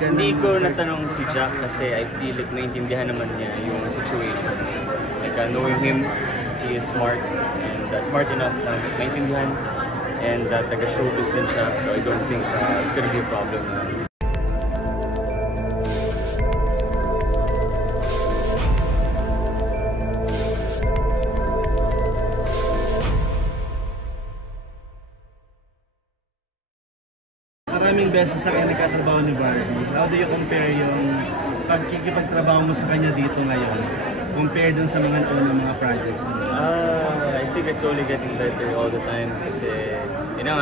Hindi ko natanong si Jack kasi I feel like maintindihan naman niya yung situation. Like knowing him, he is smart and smart enough na maintindihan and taga-showbiz din siya, so I don't think it's gonna be a problem. Maraming beses na kayo nagkatrabaho ni Barbie. How do you compare yung pagkikipagtrabaho mo sa kanya dito ngayon? Compare dun sa mga unang mga projects mo? I think it's only getting better all the time kasi, you know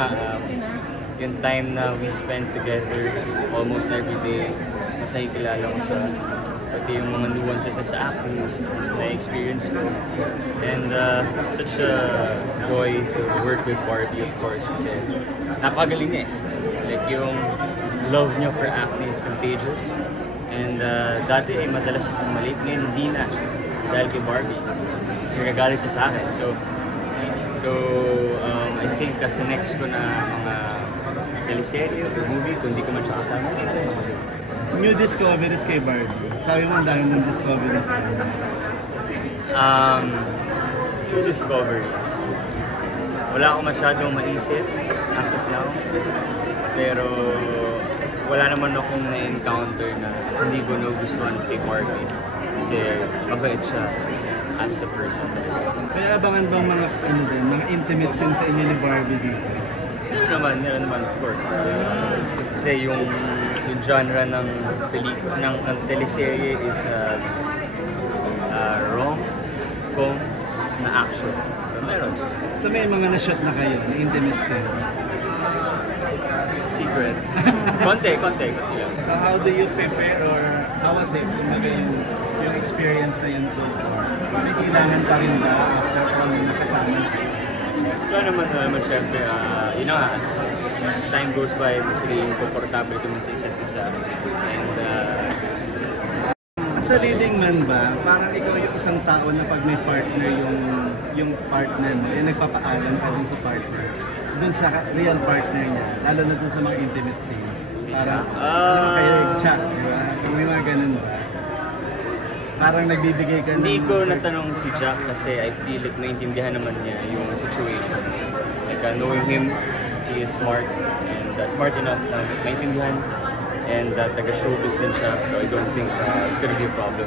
yung time na we spend together almost every day, mas nakikilala ko siya. Pati yung mga nuances sa acting, mas na-experience ko. And such a joy to work with Barbie, of course, kasi napagaling niya eh. Like yung love niya for acting is contagious. And dati ay madalas akong maliit, ngayon hindi na. Dahil kay Barbie. Kasi nagagalit siya sa akin. So I think kasi next ko na mga teleserye or movie, kung hindi ko man siya kasama, hindi na rin. New discoveries kay Barbie. Sabi mo ang dami ng discoveries ka. New discoveries. Wala akong masyadong maisip as of now. Pero wala naman akong na-encounter na hindi ko nagustuhan kay Barbie. Kasi mabait siya as a person. Kaya abangan bang mga intimate scenes sa inyo ni Barbie dito? Meron naman of course. Kasi yung genre ng teleserye is rom-com na action. So meron. So may mga na-shot na kayo, na intimate scene? Secret. Konti lang. So how do you prepare or how was it? Yung experience na yun so far? May kailangan pa rin ba after all yung nakasama? Wala naman syempre, as time goes by, mas rin komportable kami sa isa't isa. And as a leading man ba, parang ikaw yung isang tao na pag may partner yung partner mo, nagpapaalam ka dun sa partner, dun sa real partner niya, lalo na dun sa mga intimate scene. Parang, kayo nag-chat, di ba? Kung may mga ganun ba? Parang nagbibigay ka Hindi ko natanong si Jack kasi I feel like maintindihan naman niya yung situation. Like knowing him, he is smart and smart enough na maintindihan and taga-showbiz din siya, so I don't think it's gonna be a problem.